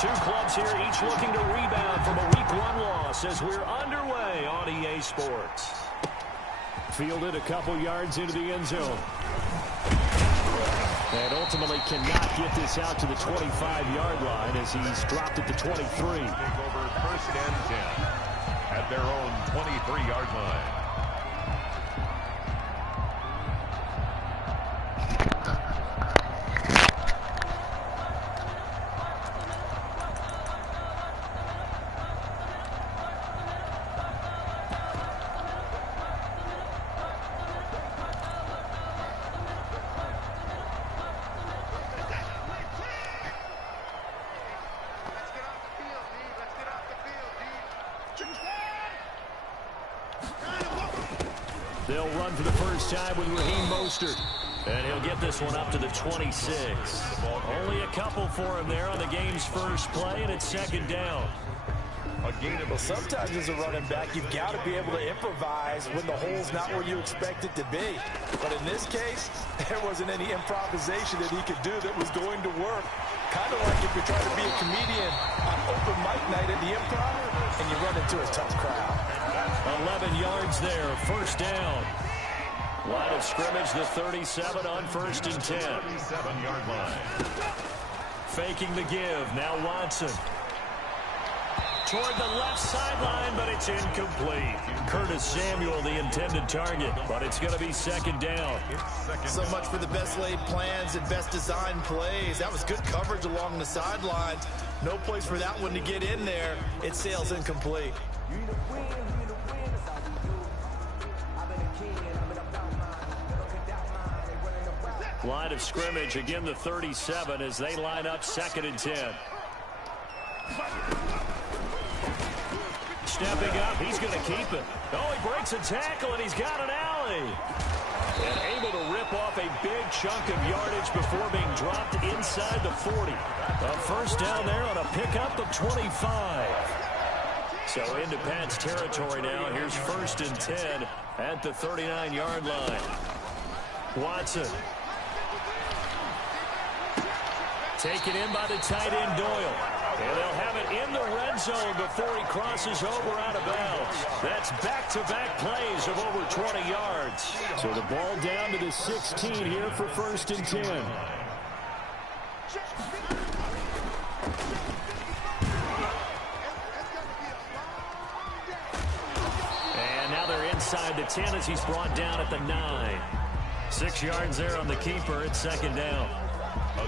Two clubs here, each looking to rebound from a Week 1 loss as we're underway on EA Sports. Fielded a couple yards into the end zone. And ultimately cannot get this out to the 25-yard line as he's dropped at the 23. Take over first and 10 at their own 23-yard line. They'll run for the first time with Raheem Mostert. And he'll get this one up to the 26. Only a couple for him there on the game's first play, and it's second down. Well, sometimes as a running back, you've got to be able to improvise when the hole's not where you expect it to be. But in this case, there wasn't any improvisation that he could do that was going to work. Kind of like if you're trying to be a comedian on open mic night at the Improv, and you run into a tough crowd. 11 yards there, first down. Line of scrimmage, the 37 on first and 10. 37-yard line. Faking the give, now Watson. Toward the left sideline, but it's incomplete. Curtis Samuel, the intended target, but it's going to be second down. So much for the best laid plans and best designed plays. That was good coverage along the sidelines. No place for that one to get in there. It sails incomplete. Line of scrimmage, again the 37 as they line up second and 10. Stepping up, he's going to keep it. Oh, he breaks a tackle, and he's got an alley. And able to rip off a big chunk of yardage before being dropped inside the 40. A first down there on a pickup of 25. So into Pat's territory now. Here's first and 10 at the 39-yard line. Watson. Taken in by the tight end Doyle. And they'll have it in the red zone before he crosses over out of bounds. That's back-to-back plays of over 20 yards. So the ball down to the 16 here for first and 10. And now they're inside the 10 as he's brought down at the 9. 6 yards there on the keeper. It's second down.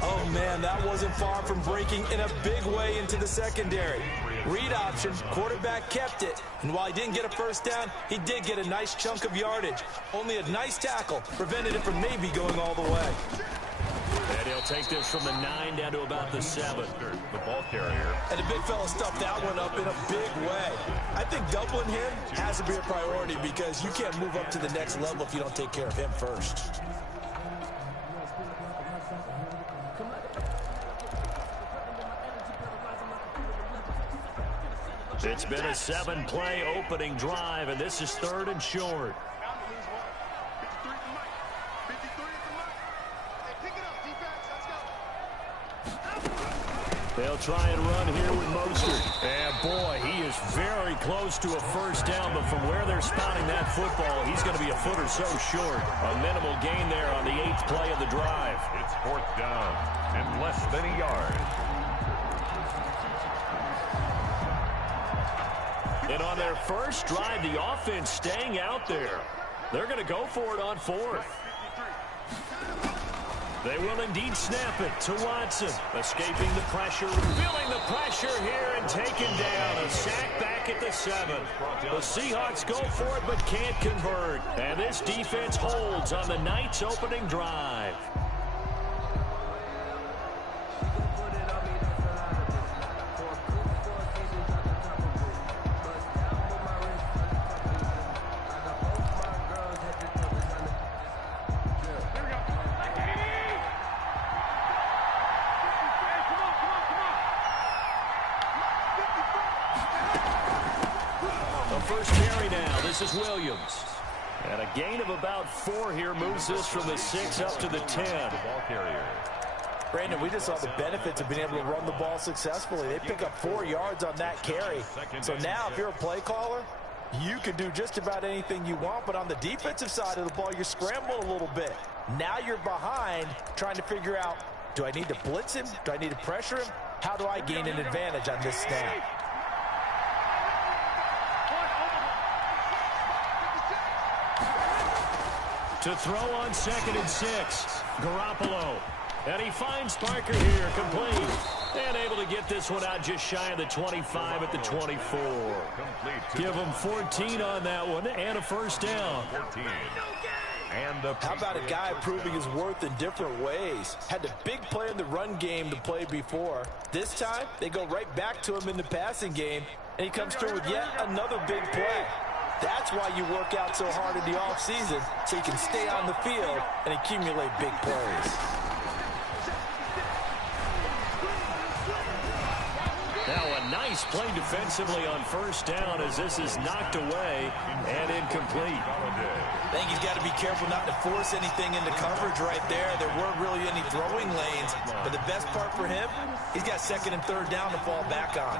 Oh, man, that wasn't far from breaking in a big way into the secondary. Read option, quarterback kept it. And while he didn't get a first down, he did get a nice chunk of yardage. Only a nice tackle prevented it from maybe going all the way. And he'll take this from the 9 down to about the 7. The ball carrier. And the big fella stuffed that one up in a big way. I think doubling him has to be a priority because you can't move up to the next level if you don't take care of him first. It's been a 7-play opening drive, and this is third and short. They'll try and run here with Mostert. And, boy, he is very close to a first down, but from where they're spotting that football, he's going to be a foot or so short. A minimal gain there on the 8th play of the drive. It's fourth down and less than a yard. And on their first drive, the offense staying out there. They're going to go for it on fourth. They will indeed snap it to Watson. Escaping the pressure, feeling the pressure here and taken down. A sack back at the 7. The Seahawks go for it but can't convert. And this defense holds on the night's opening drive. First carry now. This is Williams. And a gain of about 4 here moves this from the 6 up to the 10. The ball carrier. Brandon, we just saw the benefits of being able to run the ball successfully. They pick up 4 yards on that carry. So now if you're a play caller, you can do just about anything you want, but on the defensive side of the ball, you're scrambling a little bit. Now you're behind trying to figure out, do I need to blitz him? Do I need to pressure him? How do I gain an advantage on this snap? To throw on 2nd and 6, Garoppolo. And he finds Parker here, complete. And able to get this one out just shy of the 25 at the 24. Give him 14 on that one and a first down. How about a guy proving his worth in different ways? Had the big play in the run game to play before. This time, they go right back to him in the passing game, and he comes through with yet another big play. That's why you work out so hard in the offseason, so you can stay on the field and accumulate big plays. Now a nice play defensively on first down as this is knocked away and incomplete. I think he's got to be careful not to force anything into coverage right there. There weren't really any throwing lanes, but the best part for him, he's got 2nd and 3rd down to fall back on.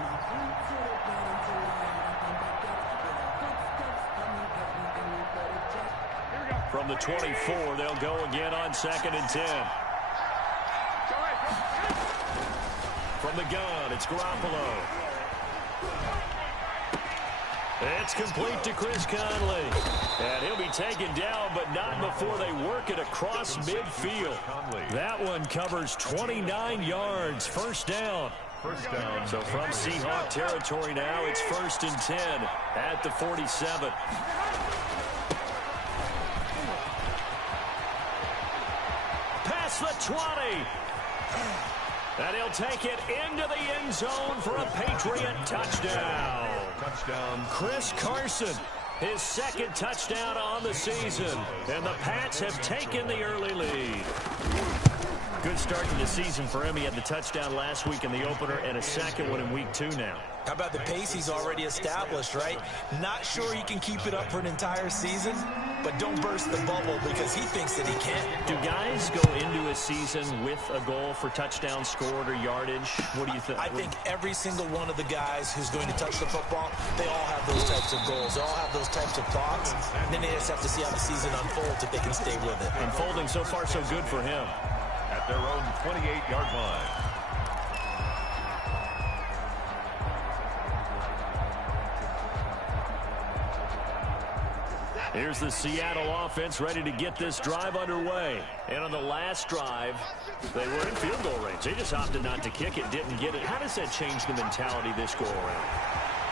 From the 24, they'll go again on 2nd and 10. From the gun, it's Garoppolo. It's complete to Chris Conley. And he'll be taken down, but not before they work it across midfield. That one covers 29 yards, first down. So from Seahawk territory now, it's 1st and 10 at the 47. Past the 20. And he'll take it into the end zone for a Patriot touchdown. Chris Carson, his 2nd touchdown on the season. And the Pats have taken the early lead. Good start to the season for him. He had the touchdown last week in the opener and a 2nd one in week 2 now. How about the pace he's already established, right? Not sure he can keep it up for an entire season, but don't burst the bubble because he thinks that he can. Do guys go into a season with a goal for touchdowns scored or yardage? What do you think? I think every single one of the guys who's going to touch the football, they all have those types of goals. They all have those types of thoughts. And then they just have to see how the season unfolds if they can stay with it. Unfolding so far so good for him. At their own 28-yard line. Here's the Seattle offense ready to get this drive underway. And on the last drive, they were in field goal range. They just opted not to kick it, didn't get it. How does that change the mentality this go around?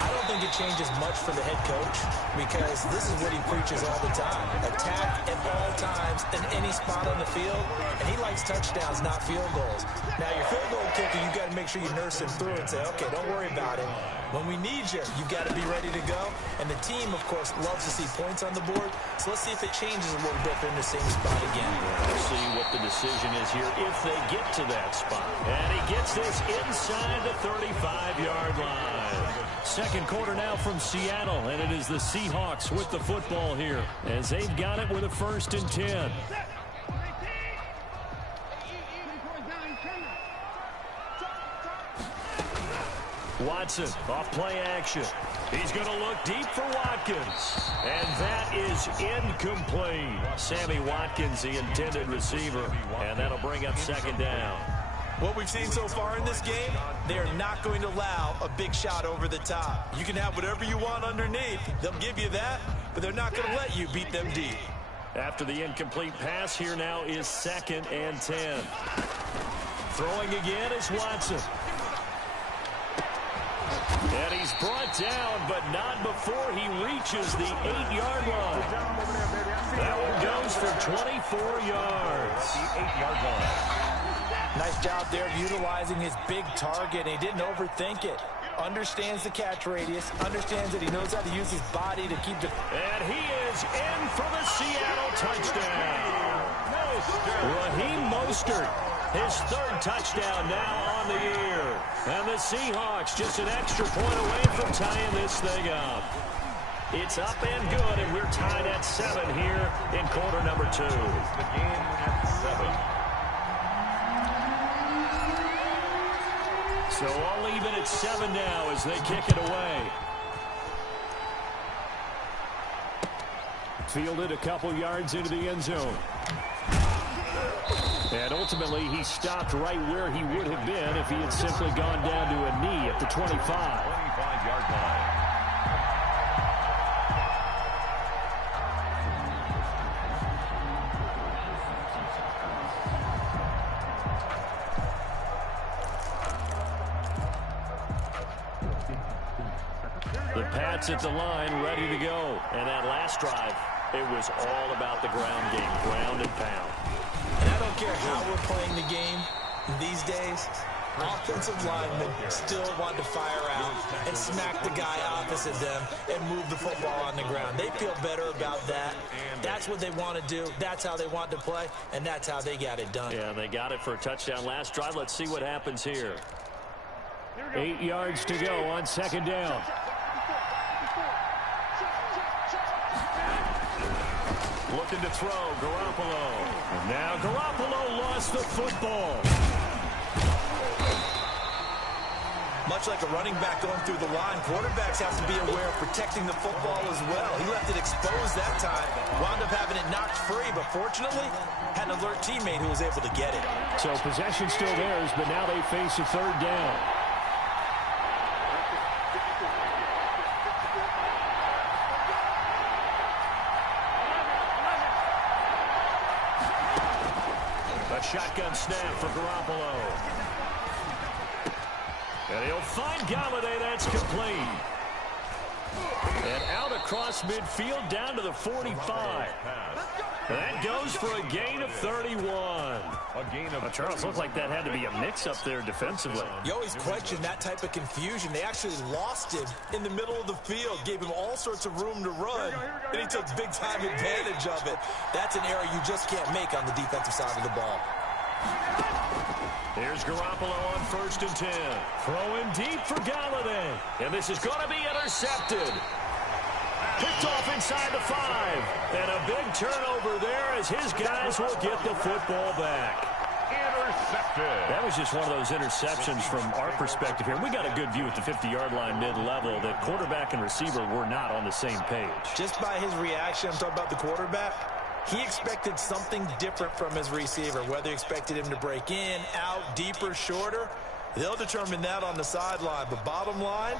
I don't think it changes much for the head coach because this is what he preaches all the time. Attack at all times in any spot on the field, and he likes touchdowns, not field goals. Now, your field goal kicker, you got to make sure you nurse him through and say, okay, don't worry about it. When we need you, you got to be ready to go. And the team, of course, loves to see points on the board. So let's see if it changes a little bit in the same spot again. We'll see what the decision is here if they get to that spot. And he gets this inside the 35-yard line. 2nd quarter now from Seattle, and it is the Seahawks with the football here as they've got it with a 1st and 10. Watson off play action. He's going to look deep for Watkins. And that is incomplete. Sammy Watkins, the intended receiver. And that'll bring up 2nd down. What we've seen so far in this game, they are not going to allow a big shot over the top. You can have whatever you want underneath. They'll give you that, but they're not going to let you beat them deep. After the incomplete pass, here now is 2nd and 10. Throwing again is Watson. And he's brought down, but not before he reaches the 8-yard line. That one goes for 24 yards. The 8-yard line. Nice job there of utilizing his big target. He didn't overthink it. Understands the catch radius. Understands that he knows how to use his body to keep the... And he is in for the Seattle touchdown. Raheem Mostert, his 3rd touchdown now on the year. And the Seahawks just an extra point away from tying this thing up. It's up and good, and we're tied at 7 here in quarter number 2. The game at 7. So I'll leave it at 7 now as they kick it away. Fielded a couple yards into the end zone. And ultimately, he stopped right where he would have been if he had simply gone down to a knee at the 25. 25-yard line. The Pats at the line, ready to go. And that last drive, it was all about the ground game, ground and pound. And I don't care how we're playing the game these days, offensive linemen still want to fire out and smack the guy opposite them and move the football on the ground. They feel better about that. That's what they want to do. That's how they want to play, and that's how they got it done. Yeah, they got it for a touchdown last drive. Let's see what happens here. 8 yards to go on second down. Looking to throw, Garoppolo. And now Garoppolo lost the football. Much like a running back going through the line, quarterbacks have to be aware of protecting the football as well. He left it exposed that time, wound up having it knocked free, but fortunately, had an alert teammate who was able to get it. So possession still theirs, but now they face a third down. Shotgun snap for Garoppolo. And he'll find Galladay. That's complete. And out across midfield down to the 45. That goes for a gain of 31. A gain of Charles, looked like that had to be a mix-up there defensively. You always question that type of confusion. They actually lost him in the middle of the field, gave him all sorts of room to run, and he took big-time advantage of it. That's an error you just can't make on the defensive side of the ball. Here's Garoppolo on 1st and 10. Throwing deep for Galladay. And this is going to be intercepted. Picked off inside the 5. And a big turnover there as his guys will get the football back. Intercepted. That was just one of those interceptions from our perspective here. We got a good view at the 50-yard line mid-level that quarterback and receiver were not on the same page. Just by his reaction, I'm talking about the quarterback, he expected something different from his receiver, whether he expected him to break in, out, deeper, shorter. They'll determine that on the sideline. But bottom line,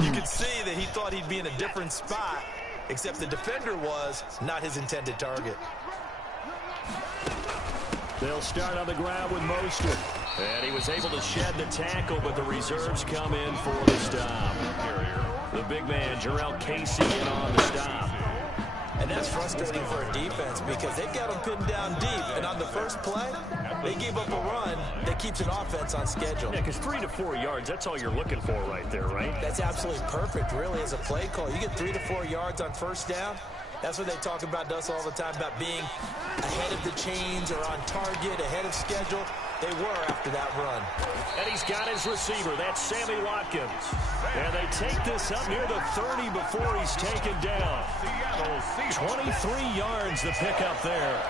you can see that he thought he'd be in a different spot, except the defender was not his intended target. They'll start on the ground with Mostert. And he was able to shed the tackle, but the reserves come in for the stop. The big man, Jarrell Casey, in on the stop. And that's frustrating for a defense because they've got him pinned down deep. And on the first play, they gave up a run that keeps an offense on schedule. Yeah, because 3 to 4 yards, that's all you're looking for right there, right? That's absolutely perfect, really, as a play call. You get 3 to 4 yards on first down. That's what they talk about to us all the time, about being ahead of the chains or on target, ahead of schedule. They were after that run. And he's got his receiver. That's Sammy Watkins. And they take this up near the 30 before he's taken down. 23 yards the pickup there.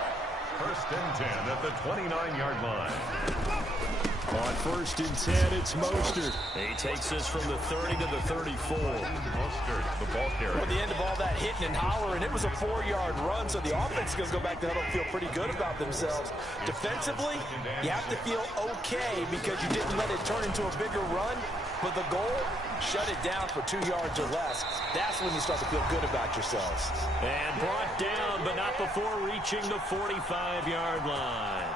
1st and 10 at the 29-yard line. On 1st and 10, it's Mostert. He takes this from the 30 to the 34. Mostert, the ball carrier. At the end of all that hitting and hollering, it was a 4-yard run, so the offense is going to go back to huddle and feel pretty good about themselves. Defensively, you have to feel okay because you didn't let it turn into a bigger run, but the goal, shut it down for 2 yards or less. That's when you start to feel good about yourselves. And brought down, but not before reaching the 45-yard line.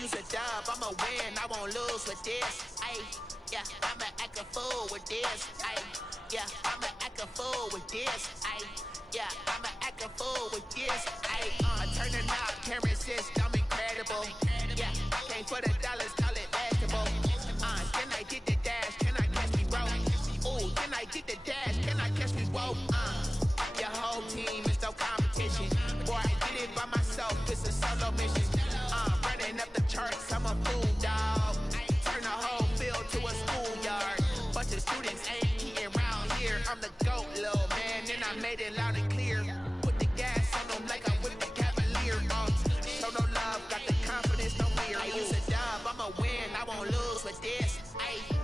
use a dub, I'ma win, I won't lose with this. Ayy, yeah, I'ma act a fool with this. Ayy, yeah, I'ma act a fool with this. Ayy, yeah, I'ma act a fool with this. Ayy, turn the knob, can't resist, I'm incredible. Yeah, came for the dollars, call it basketball. Can I get the dash? Can I catch me, bro? Ooh, can I get the dash? Can I catch me, bro? Your whole team is no competition. Boy, I did it by myself, it's a solo mission. Running up the charts, I'm a fool, dog. Turn the whole field to a schoolyard. Bunch of students ain't eating around here. I'm the GOAT, little man, and I made it loud and clear. Put the gas on them like I'm with the Cavalier. Show no love, got the confidence, no fear. I use a dub, I'ma win, I won't lose with this. Ayy.